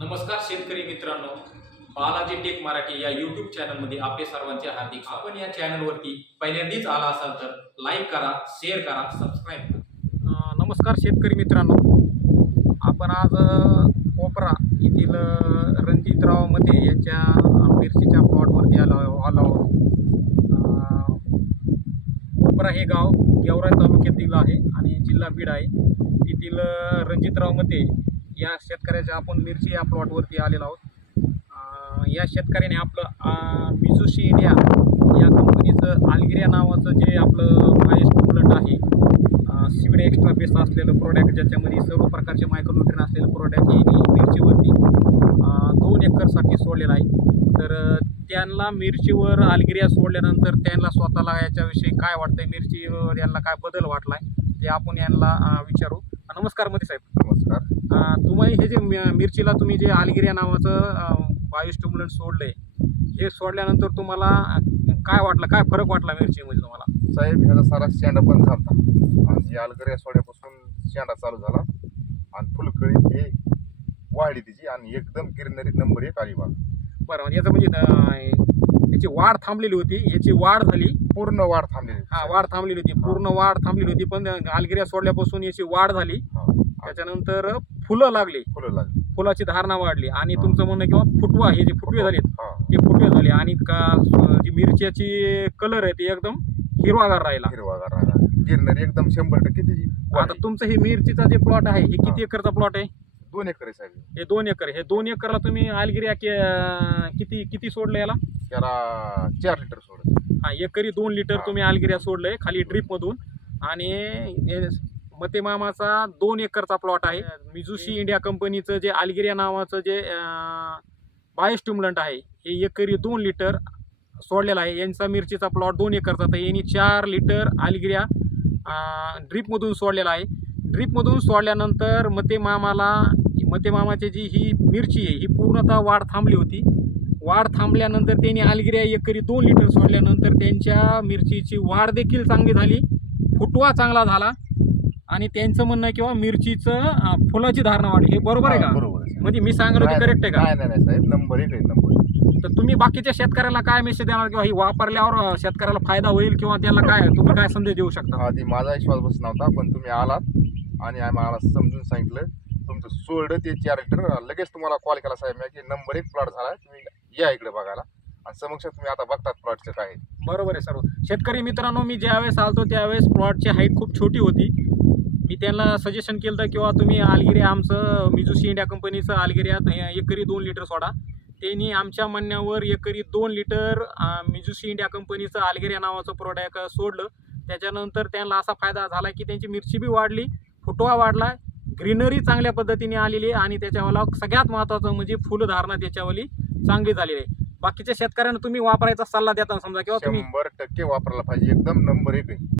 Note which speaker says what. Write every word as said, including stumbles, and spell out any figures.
Speaker 1: नमस्कार शेतकरी मित्रांनो, बालाजी टेक मराठी या यूट्यूब चॅनलमध्ये आपले सर्वांचे हार्दिक स्वागत. आपण या चॅनलवरती पहिल्यांदाच आला असाल तर लाईक करा, शेअर करा, सबस्क्राईब करा.
Speaker 2: अ, नमस्कार शेतकरी मित्रांनो, आपण आज अ, कोपरा येथील अ, रणजितराव मते यांच्या अ, मिरचीच्या प्लॉटवरती आलो आलो आहोत. अ, कोपरा हे गाव गेवराई तालुक्यातील आहे आणि जिल्हा बीड आहे. तेथील अ, रणजितराव मते या शेतकऱ्याच्या आपण मिरची या प्लॉटवरती आलेलो आहोत. अ, या शेतकऱ्याने आपलं मिझुशी इंडिया या कंपनीचं आलगिरिया नावाचं जे आपलं बायोस्टिम्युलंट आहे, सीड एक्स्ट्रा बेस असलेलं प्रोडक्ट, ज्याच्यामध्ये सर्व प्रकारचे मायक्रोन्यूट्रिएंट असलेलं प्रोडक्ट हे मिरचीवरती अ, दोन एकरसाठी सोडलेलं आहे. तर अ, त्यांना मिरचीवर आलगिरिया सोडल्यानंतर त्यांना स्वतःला याच्याविषयी काय वाटतंय, मिरचीवर यांना काय बदल वाटलाय ते आपण यांना अ, विचारू. नमस्कार मते साहेब.
Speaker 3: नमस्कार.
Speaker 2: अ, तुम्ही हे जे मि- मिरचीला तुम्ही जे आलगिरिया नावाचं बायोस्टिम्युलंट सोडलंय, हे सोडल्यानंतर तुम्हाला अ, काय वाटलं, काय फरक वाटला मिरचीमध्ये तुम्हाला?
Speaker 3: साहेब, ह्याचा सारा शेंडा बंद झाला आणि आलगऱ्या सोड्यापासून शेंडा चालू झाला आणि फुलकळी हे वाढली तिची आणि एकदम गिरणारी नंबर एक आली बाग.
Speaker 2: बरं, म्हणजे याचं म्हणजे अ, याची वाढ थांबलेली होती, याची वाढ झाली.
Speaker 3: पूर्ण वाढ थांबलेली.
Speaker 2: हा, वाढ थांबलेली होती, पूर्ण वाढ थांबलेली होती, पण आलगिरिया सोडल्यापासून याची वाढ झाली.
Speaker 3: हा.
Speaker 2: त्याच्यानंतर फुलं लागली,
Speaker 3: फुलं लागली.
Speaker 2: फुलाची धारणा वाढली आणि
Speaker 3: हा.
Speaker 2: तुमचं म्हणणं किंवा फुटवा, हे जे फुटवे झालेत
Speaker 3: हा.
Speaker 2: ते फुटवे झाले आणि का जी मिरच्याची कलर आहे ते एकदम हिरवागार राहिला.
Speaker 3: हिरवागार राहिला, गिरणारी एकदम शंभर टक्के तिची
Speaker 2: आता
Speaker 3: वाढली.
Speaker 2: तुमचं हे मिरचीचा जे प्लॉट आहे, हे
Speaker 3: हा.
Speaker 2: किती एकरचा प्लॉट आहे?
Speaker 3: दोन एकर आहे साहेब.
Speaker 2: हे दोन एकर. हे दोन एकरला तुम्ही आलगिरिया के- किती किती सोडलं याला?
Speaker 3: त्याला चार लिटर सोड.
Speaker 2: हा, एकरी दोन लिटर
Speaker 3: हा.
Speaker 2: तुम्ही आलगिरिया सोडलंय खाली ड्रीप मधून. आणि हे मते मामाचा दोन एकरचा प्लॉट आहे. मिझुशी इंडिया कंपनीचं जे आलगिरिया नावाचं जे बायोस्टिम्युलंट आहे, हे एकरी दोन लिटर सोडलेलं आहे. यांचा मिरचीचा प्लॉट दोन एकरचा, तर यांनी चार लिटर आलगिरिया ड्रीपमधून सोडलेला आहे. ड्रीपमधून सोडल्यानंतर मते मामाला मते मामाची जी ही मिरची आहे, ही पूर्णतः वाढ थांबली होती. वाढ थांबल्यानंतर त्यांनी आलगिरिया एकरी दोन लिटर सोडल्यानंतर त्यांच्या मिरचीची वाढ देखील चांगली झाली, फुटवा चांगला झाला आणि त्यांचं म्हणणं आहे किंवा मिरचीचं अं, फुलाची धारणा वाढली. हे बरोबर आहे
Speaker 3: हा,
Speaker 2: का?
Speaker 3: बरोबर आहे.
Speaker 2: म्हणजे मी सांगलो ते करेक्ट आहे का?
Speaker 3: नाही नाही नाही साहेब, नंबर एक आहे, नंबर एक.
Speaker 2: तर तुम्ही बाकीच्या शेतकऱ्याला काय मेसेज देणार, किंवा ही वापरल्यावर अं, शेतकऱ्याला फायदा होईल, किंवा त्याला काय तुम्ही काय संदेश देऊ शकता?
Speaker 3: आधी माझा विश्वास बसत नव्हता, पण तुम्ही आलात आणि आम्हाला समजून सांगितलं, तुमचं सोडलं ते चार लिटर, लगेच तुम्हाला कॉल केला साहेब मी की नंबर एक प्लॉट झाला, तुम्ही या इकडे बघायला. आणि समक्ष तुम्ही आता बघतात प्लॉटचं काय आहे.
Speaker 2: बरोबर आहे सर्व. शेतकरी मित्रांनो, मी ज्यावेळेस आलतो त्यावेळेस प्लॉटची हाईट खूप छोटी होती. मी त्यांना सजेशन केलं होतं किंवा तुम्ही आलगिरिया आमचं मिझुशी इंडिया कंपनीचं आलगिरिया एकरी दोन लिटर सोडा. त्यांनी आमच्या म्हणण्यावर एकरी दोन लिटर मिझुशी इंडिया कंपनीचं आलगिरिया नावाचं प्रोडक्ट सोडलं. त्याच्यानंतर त्यांना असा फायदा झाला की त्यांची मिरची बी वाढली, फुटवा वाढला, ग्रीनरी चांगल्या पद्धतीने आलेली आहे आणि त्याच्यावाला सगळ्यात महत्त्वाचं म्हणजे फुलधारणा त्याच्यावाली चांगली झालेली आहे. बाकीच्या शेतकऱ्यांना तुम्ही वापरायचा सल्ला देता समजा, किंवा तुम्ही
Speaker 3: शंभर टक्के वापरायला पाहिजे, एकदम नंबर एक आहे.